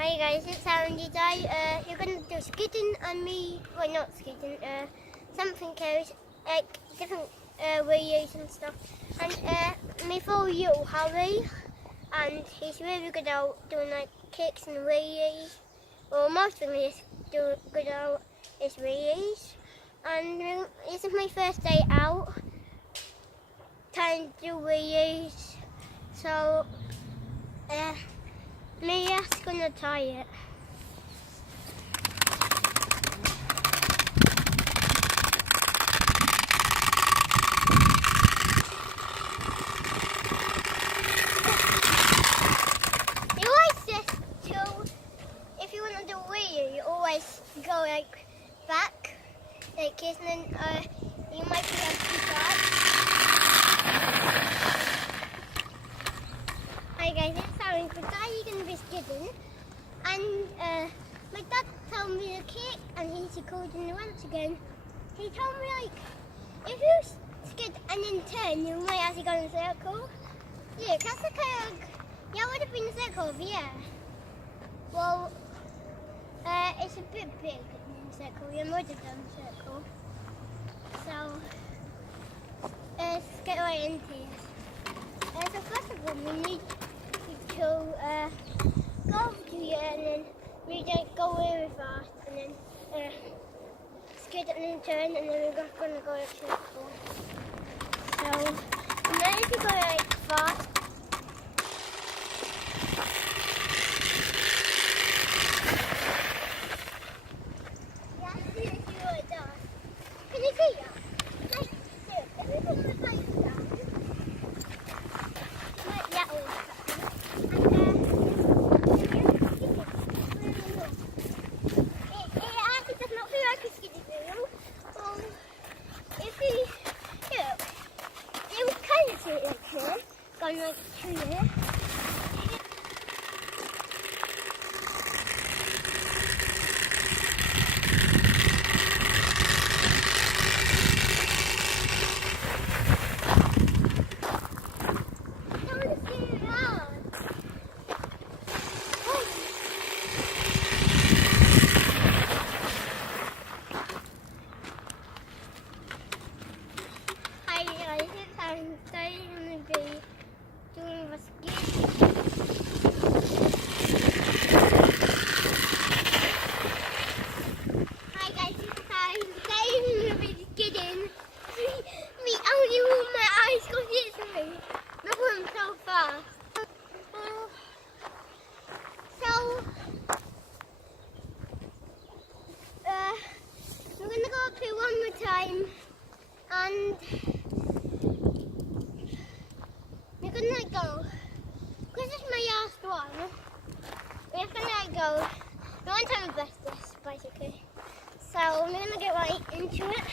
Hi guys, it's Aaron today. You're going to do skidding and me, well not skidding, something else, like different videos and stuff. And me for you, Harry, and he's really good at doing like kicks and wheelies. Well, most of me is good at his wheelies. And this is my first day out, trying to do wheelies. So, Mia's gonna try it. You always just if you want to do a wheelie, you always go like back, like this, and then you might be able to start. Hi guys, it's Aaron. Today you're going to be skidding, and my dad told me to kick, and he's recording the once again. He told me like, if you skid and then turn, you might actually go in a circle. Yeah, that's the kind of, yeah, I would have been a circle, yeah. Well, it's a bit big in a circle, you might have done a circle. So, let's get right into it. So first of all, we need to go to here and then we just go really fast and then skid and then turn and then we're just going to go in a circle. So, and then if you go like fast, can you see that? Like, if we put my face down, like that all it actually does not feel like a skidding wheel. If you look, you would kind of see it like here, going like through here. I'm going to be doing a skid. Hi guys, it's Aaron. Today I'm going to be skidding. Me only with my eyes go this way. Look I'm so fast. I'm going to go up here one more time and we're gonna let go. This is my last one. We're gonna let go. No one time to best this basically. So we're gonna get right into it.